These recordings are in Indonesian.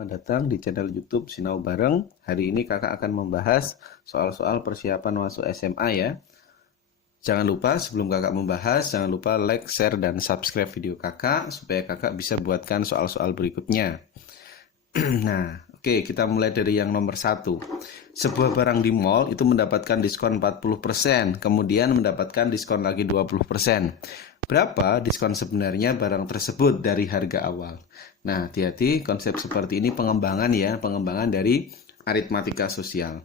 selamat datang di channel YouTube Sinau Bareng. Hari ini kakak akan membahas soal-soal persiapan masuk SMA ya. Jangan lupa sebelum kakak membahas, jangan lupa like, share, dan subscribe video kakak supaya kakak bisa buatkan soal-soal berikutnya. Nah, oke, kita mulai dari yang nomor 1. Sebuah barang di mall itu mendapatkan diskon 40%, kemudian mendapatkan diskon lagi 20%. Berapa diskon sebenarnya barang tersebut dari harga awal? Nah, hati-hati, konsep seperti ini pengembangan ya, pengembangan dari aritmatika sosial.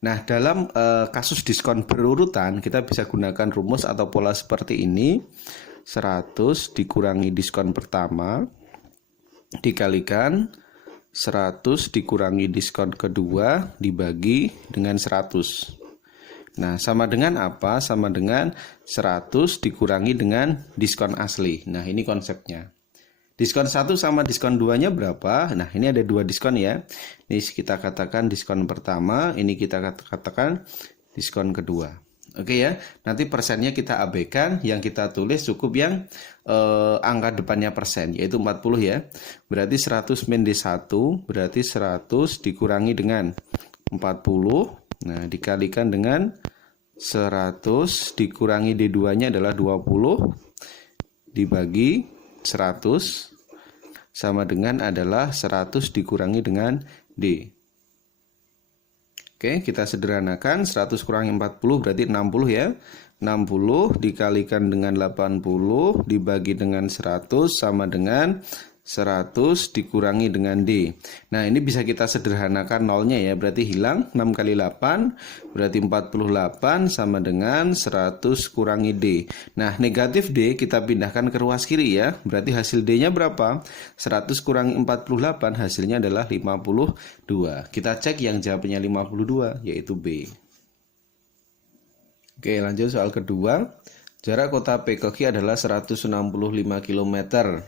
Nah, dalam kasus diskon berurutan, kita bisa gunakan rumus atau pola seperti ini. 100 dikurangi diskon pertama, dikalikan 100 dikurangi diskon kedua, dibagi dengan 100. Nah, sama dengan apa? Sama dengan 100 dikurangi dengan diskon asli. Nah, ini konsepnya. Diskon 1 sama diskon 2-nya berapa? Nah, ini ada 2 diskon ya. Ini kita katakan diskon pertama, ini kita katakan diskon kedua. Oke ya, nanti persennya kita abaikan, yang kita tulis cukup yang angka depannya persen, yaitu 40 ya. Berarti 100 min D1, berarti 100 dikurangi dengan 40. Nah, dikalikan dengan 100 dikurangi D2-nya adalah 20 dibagi 100 sama dengan adalah 100 dikurangi dengan D. Oke, kita sederhanakan 100 kurangi 40 berarti 60 ya. 60 dikalikan dengan 80 dibagi dengan 100 sama dengan 100 dikurangi dengan D. Nah, ini bisa kita sederhanakan nolnya ya, berarti hilang 6 kali 8 berarti 48 sama dengan 100 kurangi D. Nah, negatif D kita pindahkan ke ruas kiri ya, berarti hasil D-nya berapa? 100 kurangi 48 hasilnya adalah 52. Kita cek yang jawabnya 52 yaitu B. Oke, lanjut soal kedua. Jarak kota P ke Q adalah 165 km.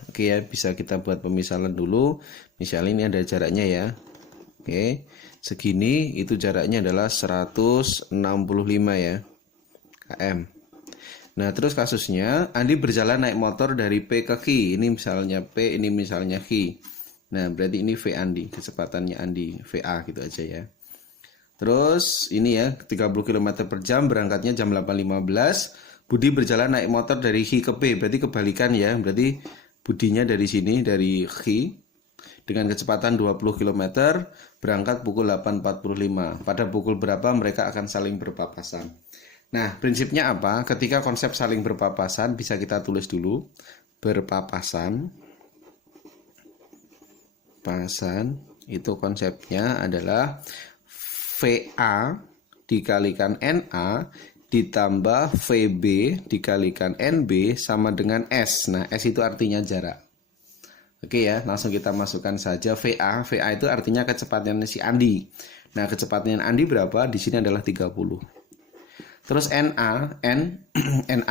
Oke ya, bisa kita buat pemisalan dulu. Misalnya ini ada jaraknya ya. Oke, segini itu jaraknya adalah 165 ya km. Nah, terus kasusnya Andi berjalan naik motor dari P ke Q. Ini misalnya P, ini misalnya Q. Nah, berarti ini V Andi, kecepatannya Andi, VA gitu aja ya. Terus ini ya, 30 km per jam, berangkatnya jam 8.15. Budi berjalan naik motor dari Q ke P, berarti kebalikan ya, berarti Budinya dari sini, dari Q, dengan kecepatan 20 km, berangkat pukul 8.45. Pada pukul berapa mereka akan saling berpapasan? Nah, prinsipnya apa? Ketika konsep saling berpapasan, bisa kita tulis dulu, berpapasan, itu konsepnya adalah VA dikalikan NA ditambah VB dikalikan NB sama dengan S. Nah, S itu artinya jarak. Oke ya, langsung kita masukkan saja VA. VA itu artinya kecepatan si Andi. Nah, kecepatan Andi berapa? Di sini adalah 30. Terus NA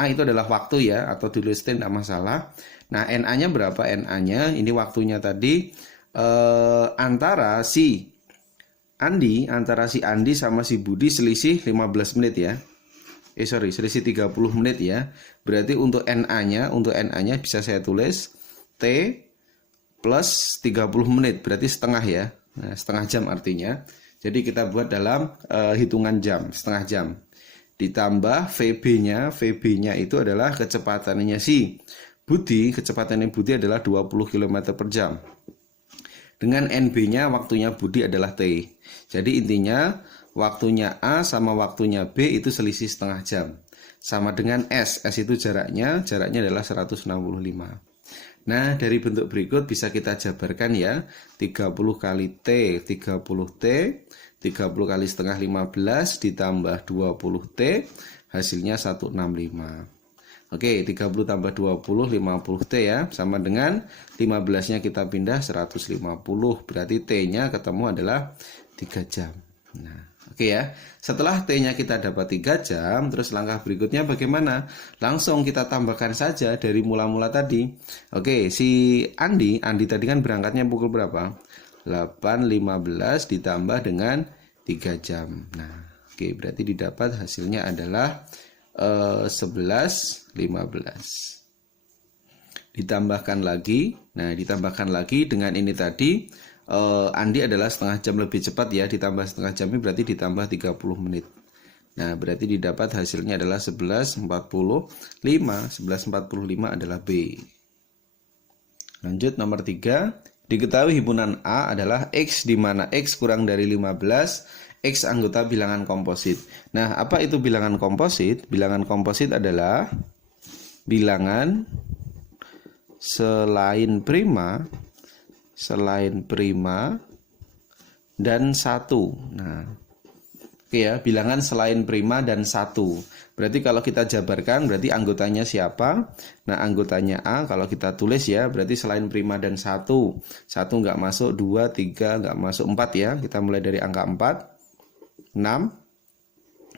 itu adalah waktu ya, atau tulis tidak masalah. Nah, NA-nya berapa? NA-nya ini waktunya tadi antara si Andi sama si Budi selisih 15 menit ya. Selisih 30 menit ya. Berarti untuk NA-nya bisa saya tulis T plus 30 menit, berarti setengah ya. Nah, setengah jam artinya. Jadi kita buat dalam hitungan jam, setengah jam. Ditambah VB-nya itu adalah kecepatannya si Budi, kecepatannya Budi adalah 20 km per jam. Dengan NB-nya waktunya Budi adalah T. Jadi intinya waktunya A sama waktunya B itu selisih setengah jam. Sama dengan S itu jaraknya adalah 165. Nah, dari bentuk berikut bisa kita jabarkan ya. 30 kali T, 30T, 30 kali setengah 15 ditambah 20T, hasilnya 165. Oke, 30 tambah 20, 50T ya. Sama dengan 15-nya kita pindah 150. Berarti T-nya ketemu adalah 3 jam. Nah, oke ya. Setelah T-nya kita dapat 3 jam, terus langkah berikutnya bagaimana? Langsung kita tambahkan saja dari mula-mula tadi. Oke, si Andi tadi kan berangkatnya pukul berapa? 8.15 ditambah dengan 3 jam. Nah, oke, berarti didapat hasilnya adalah 11.15. Ditambahkan lagi. Nah, ditambahkan lagi dengan ini tadi Andi adalah setengah jam lebih cepat ya, ditambah setengah jam ini berarti ditambah 30 menit. Nah, berarti didapat hasilnya adalah 11.45. 11.45 adalah B. Lanjut nomor 3. Diketahui himpunan A adalah X di mana X kurang dari 15, X anggota bilangan komposit. Nah, apa itu bilangan komposit? Bilangan komposit adalah bilangan selain prima dan 1. Nah, oke ya, bilangan selain prima dan 1. Berarti kalau kita jabarkan berarti anggotanya siapa? Nah, anggotanya A kalau kita tulis ya, berarti selain prima dan 1. 1 nggak masuk, 2, 3 nggak masuk, 4 ya. Kita mulai dari angka 4, 6,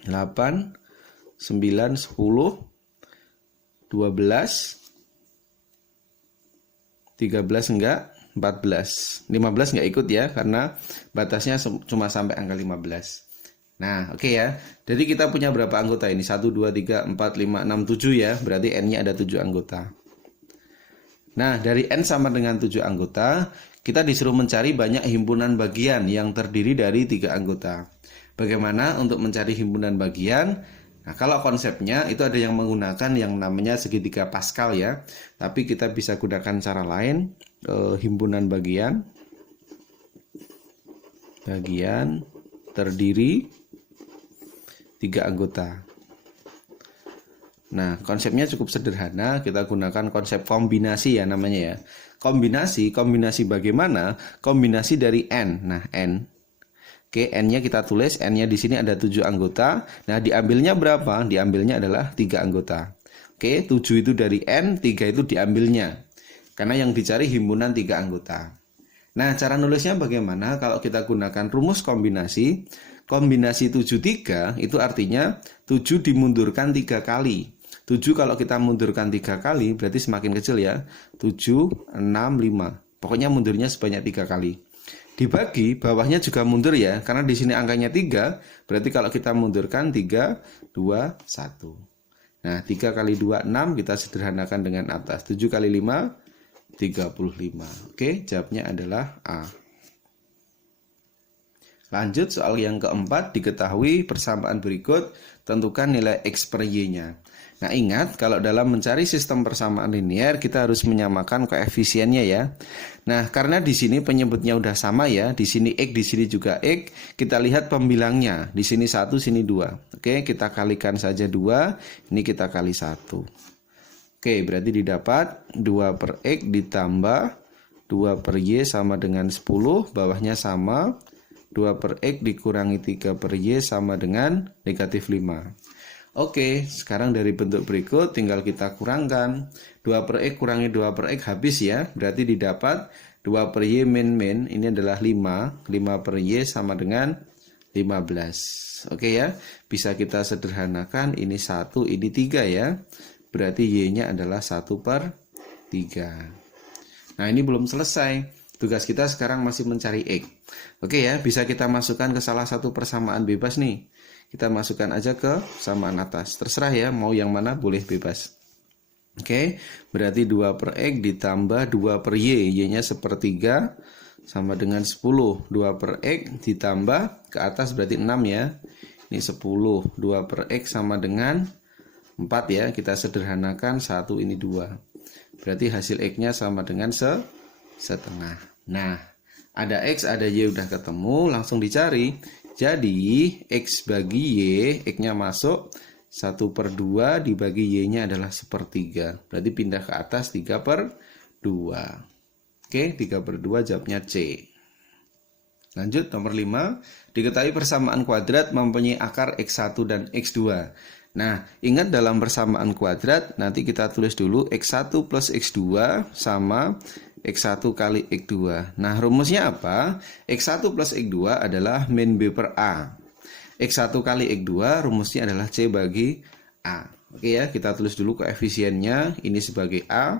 8, 9, 10, 12, 13 enggak, 14, 15 nggak ikut ya, karena batasnya cuma sampai angka 15. Nah, oke ya. Jadi kita punya berapa anggota ini? 1, 2, 3, 4, 5, 6, 7 ya. Berarti N-nya ada 7 anggota. Nah, dari N sama dengan 7 anggota, kita disuruh mencari banyak himpunan bagian yang terdiri dari 3 anggota. Bagaimana untuk mencari himpunan bagian? Nah, kalau konsepnya itu ada yang menggunakan yang namanya segitiga Pascal ya. Tapi kita bisa gunakan cara lain. Himpunan bagian terdiri 3 anggota. Nah, konsepnya cukup sederhana, kita gunakan konsep kombinasi ya namanya ya. Kombinasi bagaimana? Kombinasi dari N. Nah, N. Oke, N-nya kita tulis, N-nya di sini ada 7 anggota. Nah, diambilnya berapa? Diambilnya adalah 3 anggota. Oke, 7 itu dari N, 3 itu diambilnya. Karena yang dicari himpunan 3 anggota. Nah, cara nulisnya bagaimana? Kalau kita gunakan rumus kombinasi 7-3 itu artinya 7 dimundurkan 3 kali. 7 kalau kita mundurkan 3 kali berarti semakin kecil ya. 7, 6, 5. Pokoknya mundurnya sebanyak 3 kali. Dibagi, bawahnya juga mundur ya. Karena di sini angkanya 3, berarti kalau kita mundurkan 3, 2, 1. Nah, 3 kali 2, 6, kita sederhanakan dengan atas. 7 kali 5, 35. Oke, jawabnya adalah A. Lanjut soal yang keempat, diketahui persamaan berikut, tentukan nilai X per Y-nya. Nah, ingat kalau dalam mencari sistem persamaan linear kita harus menyamakan koefisiennya ya. Nah, karena di sini penyebutnya udah sama ya, di sini X, di sini juga X, kita lihat pembilangnya. Di sini 1, sini 2. Oke, kita kalikan saja 2, ini kita kali 1. Oke, berarti didapat 2 per X ditambah 2 per Y sama dengan 10, bawahnya sama. 2 per X dikurangi 3 per Y sama dengan negatif 5. Oke, sekarang dari bentuk berikut tinggal kita kurangkan. 2 per X kurangi 2 per X habis ya. Berarti didapat 2 per Y min, ini adalah 5. 5 per Y sama dengan 15. Oke ya, bisa kita sederhanakan. Ini 1, ini 3 ya. Berarti Y-nya adalah 1 per 3. Nah, ini belum selesai. Tugas kita sekarang masih mencari X. Oke ya, bisa kita masukkan ke salah satu persamaan bebas nih. Kita masukkan aja ke persamaan atas. Terserah ya, mau yang mana boleh bebas. Oke, berarti 2 per X ditambah 2 per Y. Y-nya 1/3 sama dengan 10. 2 per X ditambah ke atas berarti 6 ya. Ini 10. 2 per X sama dengan 4 ya, kita sederhanakan 1, ini 2. Berarti hasil X-nya sama dengan setengah. Nah, ada X, ada Y udah ketemu, langsung dicari. Jadi, X bagi Y, X-nya masuk, 1/2 dibagi Y-nya adalah 1/3. Berarti pindah ke atas 3/2. Oke, 3/2 jawabnya C. Lanjut, nomor 5. Diketahui persamaan kuadrat mempunyai akar X1 dan X2. Nah, ingat dalam persamaan kuadrat, nanti kita tulis dulu X1 plus X2 sama X1 kali X2. Nah, rumusnya apa? X1 plus X2 adalah min B per A. X1 kali X2 rumusnya adalah C bagi A. Oke ya, kita tulis dulu koefisiennya. Ini sebagai A,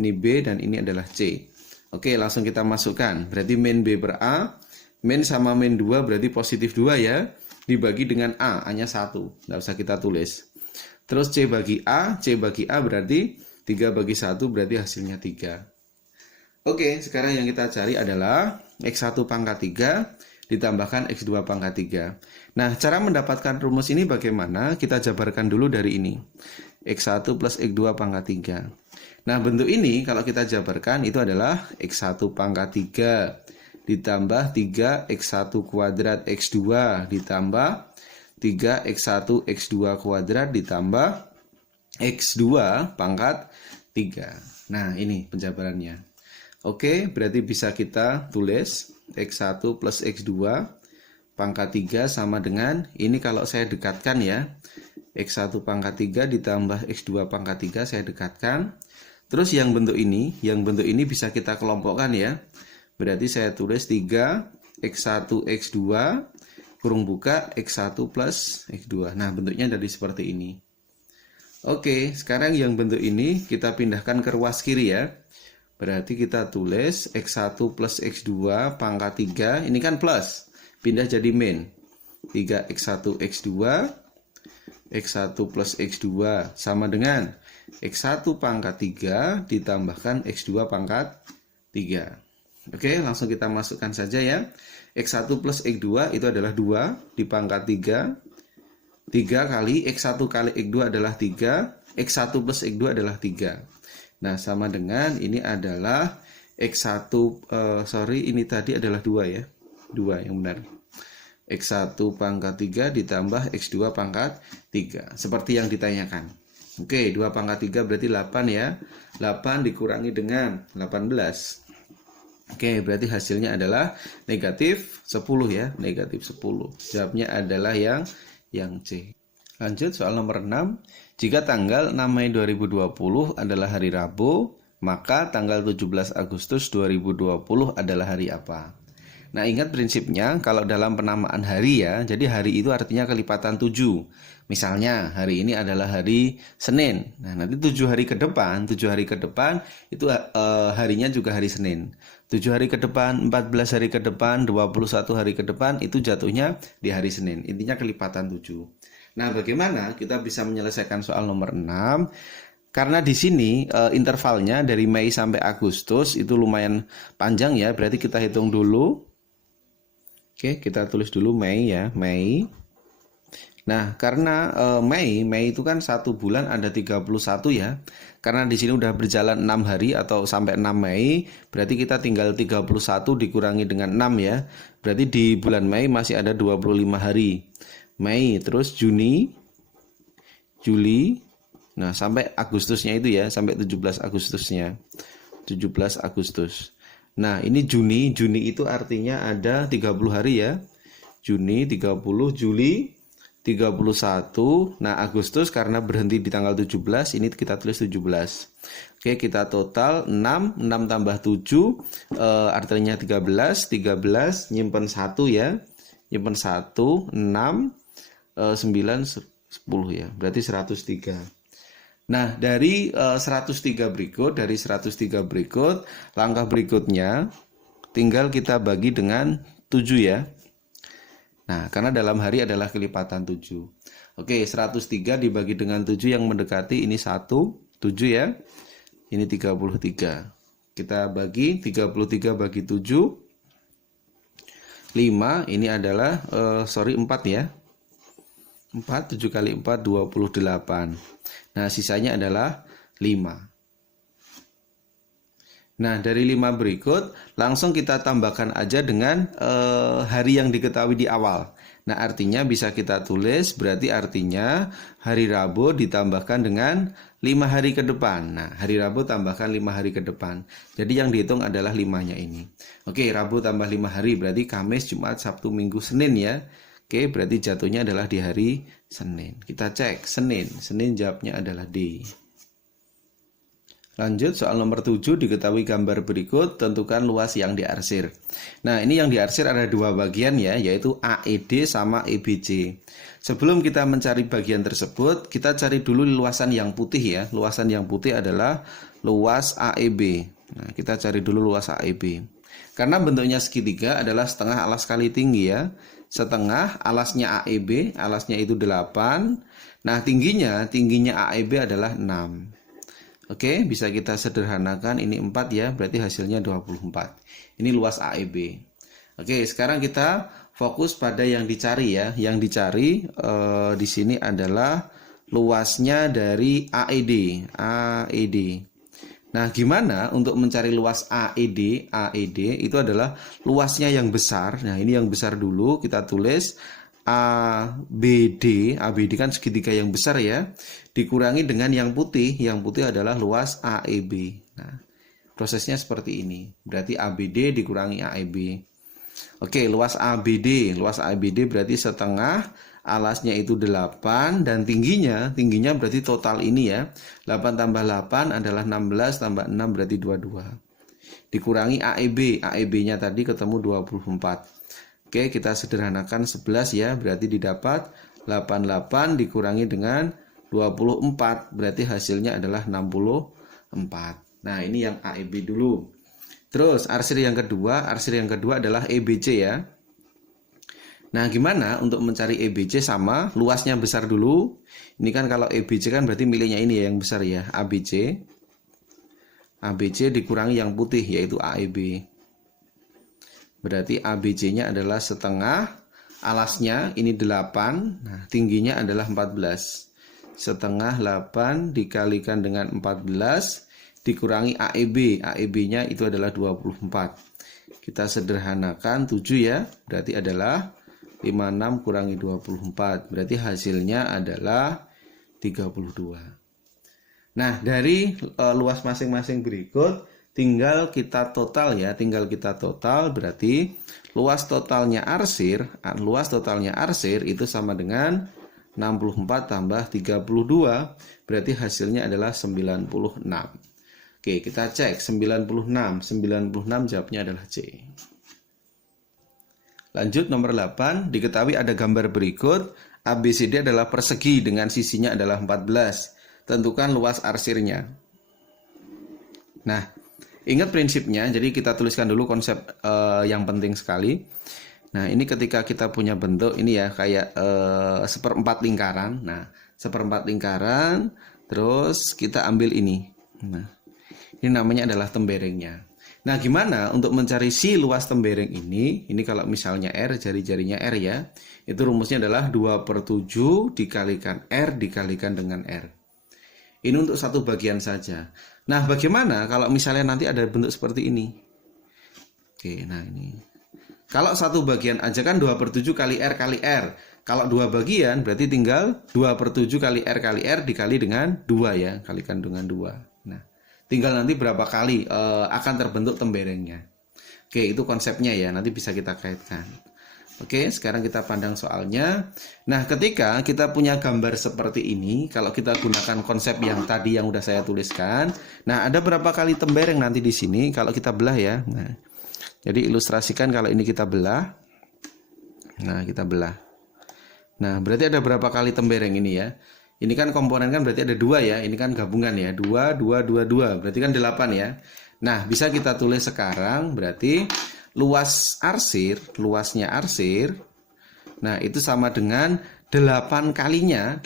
ini B, dan ini adalah C. Oke, langsung kita masukkan. Berarti min B per A, min sama min 2 berarti positif 2 ya. Dibagi dengan A, A-nya 1. Nggak usah kita tulis. Terus C bagi A berarti 3 bagi 1 berarti hasilnya 3. Oke, sekarang yang kita cari adalah X1 pangkat 3 ditambahkan X2 pangkat 3. Nah, cara mendapatkan rumus ini bagaimana? Kita jabarkan dulu dari ini. X1 plus X2 pangkat 3. Nah, bentuk ini kalau kita jabarkan itu adalah X1 pangkat 3 ditambah 3X1 kuadrat X2 ditambah 3X1 X2 kuadrat ditambah X2 pangkat 3. Nah, ini penjabarannya. Oke, berarti bisa kita tulis X1 plus X2 pangkat 3 sama dengan, ini kalau saya dekatkan ya, X1 pangkat 3 ditambah X2 pangkat 3 saya dekatkan. Terus yang bentuk ini bisa kita kelompokkan ya. Berarti saya tulis 3X1 X2 kurung buka X1 plus X2. Nah, bentuknya jadi seperti ini. Oke, sekarang yang bentuk ini kita pindahkan ke ruas kiri ya. Berarti kita tulis X1 plus X2 pangkat 3, ini kan plus, pindah jadi min. 3X1 X2, X1 plus X2 sama dengan X1 pangkat 3 ditambahkan X2 pangkat 3. Oke, langsung kita masukkan saja ya. X1 plus X2 itu adalah 2 di pangkat 3. 3 kali X1 kali X2 adalah 3. X1 plus X2 adalah 3. Nah, sama dengan ini adalah X1, ini tadi adalah 2 ya. 2 yang benar. X1 pangkat 3 ditambah X2 pangkat 3. Seperti yang ditanyakan. Oke, 2 pangkat 3 berarti 8 ya. 8 dikurangi dengan 18. Oke, berarti hasilnya adalah negatif 10 ya. Negatif 10. Jawabnya adalah yang C. Lanjut soal nomor 6. Jika tanggal 6 Mei 2020 adalah hari Rabu, maka tanggal 17 Agustus 2020 adalah hari apa? Nah, ingat prinsipnya kalau dalam penamaan hari ya, jadi hari itu artinya kelipatan 7. Misalnya hari ini adalah hari Senin. Nah, nanti 7 hari ke depan itu harinya juga hari Senin. 7 hari ke depan, 14 hari ke depan, 21 hari ke depan itu jatuhnya di hari Senin. Intinya kelipatan 7. Nah, bagaimana kita bisa menyelesaikan soal nomor 6? Karena di sini intervalnya dari Mei sampai Agustus itu lumayan panjang ya, berarti kita hitung dulu. Oke, kita tulis dulu Mei ya, Mei. Nah, karena Mei itu kan 1 bulan ada 31 ya. Karena di sini udah berjalan 6 hari atau sampai 6 Mei, berarti kita tinggal 31 dikurangi dengan 6 ya. Berarti di bulan Mei masih ada 25 hari. Mei, terus Juni, Juli, nah sampai Agustusnya itu ya, sampai 17 Agustusnya. 17 Agustus. Nah, ini Juni itu artinya ada 30 hari ya. Juni 30, Juli 31. Nah, Agustus karena berhenti di tanggal 17, ini kita tulis 17. Oke, kita total 6 tambah 7 artinya 13 nyimpen 1 ya. Nyimpen 1, 6 9, 10 ya, berarti 103. Nah, dari 103 berikut, langkah berikutnya tinggal kita bagi dengan 7 ya. Nah, karena dalam hari adalah kelipatan 7. Oke, 103 dibagi dengan 7 yang mendekati ini 1, 7 ya. Ini 33. Kita bagi 33 bagi 7. 5, ini adalah 4 ya. 4, 7 kali 4, 28. Nah, sisanya adalah 5. Nah, dari 5 berikut, langsung kita tambahkan aja dengan hari yang diketahui di awal. Nah, artinya bisa kita tulis, berarti artinya hari Rabu ditambahkan dengan 5 hari ke depan. Nah, hari Rabu tambahkan 5 hari ke depan. Jadi yang dihitung adalah 5-nya ini. Oke, Rabu tambah 5 hari, berarti Kamis, Jumat, Sabtu, Minggu, Senin ya. Oke, berarti jatuhnya adalah di hari Senin. Kita cek Senin jawabnya adalah D. Lanjut soal nomor 7, diketahui gambar berikut, tentukan luas yang diarsir. Nah, ini yang diarsir ada 2 bagian ya, yaitu AED sama EBC. Sebelum kita mencari bagian tersebut, kita cari dulu luasan yang putih ya. Luasan yang putih adalah luas AEB. Nah, kita cari dulu luas AEB. Karena bentuknya segitiga adalah setengah alas kali tinggi ya. Setengah alasnya AEB, alasnya itu 8. Nah, tingginya AEB adalah 6. Oke, bisa kita sederhanakan, ini 4 ya, berarti hasilnya 24. Ini luas AEB. Oke, sekarang kita fokus pada yang dicari ya. Yang dicari di sini adalah luasnya dari AED. AED. Nah, gimana untuk mencari luas AED? AED itu adalah luasnya yang besar. Nah, ini yang besar dulu, kita tulis ABD. ABD kan segitiga yang besar ya, dikurangi dengan yang putih. Yang putih adalah luas AEB. Nah, prosesnya seperti ini. Berarti ABD dikurangi AEB. Oke, luas ABD. Luas ABD berarti setengah, alasnya itu 8, dan tingginya berarti total ini ya. 8 tambah 8 adalah 16, tambah 6 berarti 22. Dikurangi AEB. AEB-nya tadi ketemu 24. Oke, kita sederhanakan 11 ya. Berarti didapat 88 dikurangi dengan 24. Berarti hasilnya adalah 64. Nah, ini yang AEB dulu. Terus arsir yang kedua adalah EBC ya. Nah, gimana untuk mencari EBC? Sama, luasnya besar dulu. Ini kan kalau EBC kan berarti miliknya ini ya, yang besar ya, ABC. ABC dikurangi yang putih yaitu AEB. Berarti ABC-nya adalah setengah, alasnya ini 8, nah tingginya adalah 14. Setengah 8 dikalikan dengan 14 dikurangi AEB. AEB-nya itu adalah 24. Kita sederhanakan 7 ya, berarti adalah 56 kurangi 24. Berarti hasilnya adalah 32. Nah, dari luas masing-masing berikut tinggal kita total ya, berarti luas totalnya arsir itu sama dengan 64 tambah 32, berarti hasilnya adalah 96. Oke, kita cek 96 jawabnya adalah C. Lanjut nomor 8, diketahui ada gambar berikut, ABCD adalah persegi dengan sisinya adalah 14. Tentukan luas arsirnya. Nah, ingat prinsipnya, jadi kita tuliskan dulu konsep yang penting sekali. Nah, ini ketika kita punya bentuk ini ya, kayak seperempat lingkaran. Nah, seperempat lingkaran, terus kita ambil ini. Nah, ini namanya adalah temberengnya. Nah, gimana untuk mencari si luas tembereng ini? Ini kalau misalnya R, jari-jarinya R ya, itu rumusnya adalah 2/7 dikalikan R dikalikan dengan R. Ini untuk satu bagian saja. Nah, bagaimana kalau misalnya nanti ada bentuk seperti ini? Oke, nah ini. Kalau satu bagian aja kan 2/7 kali R kali R. Kalau dua bagian berarti tinggal 2/7 kali R dikali dengan 2 ya. Kalikan dengan 2. Nah, tinggal nanti berapa kali akan terbentuk temberengnya. Oke, itu konsepnya ya. Nanti bisa kita kaitkan. Oke, sekarang kita pandang soalnya. Nah, ketika kita punya gambar seperti ini, kalau kita gunakan konsep yang tadi yang udah saya tuliskan, nah ada berapa kali tembereng nanti di sini kalau kita belah ya. Nah, jadi ilustrasikan kalau ini kita belah. Nah, kita belah. Nah, berarti ada berapa kali tembereng ini ya? Ini kan komponen kan berarti ada 2 ya. Ini kan gabungan ya. 2, 2, 2, 2. Berarti kan 8 ya. Nah, bisa kita tulis sekarang berarti luasnya arsir, nah itu sama dengan 8 kalinya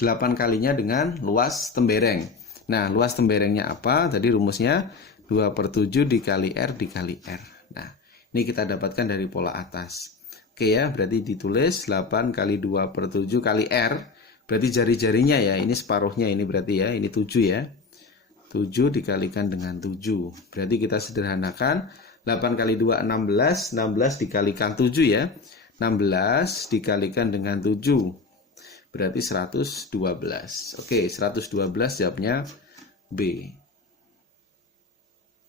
dengan luas tembereng. Nah, luas temberengnya apa? Tadi rumusnya 2/7 dikali R dikali R. Nah, ini kita dapatkan dari pola atas. Oke ya, berarti ditulis 8 kali 2/7 kali R, berarti jari-jarinya ya, ini separuhnya ini berarti ya, ini 7 ya. 7 dikalikan dengan 7. Berarti kita sederhanakan 8 kali 2 16, 16 dikalikan 7 ya. 16 dikalikan dengan 7. Berarti 112. Oke, 112 jawabnya B.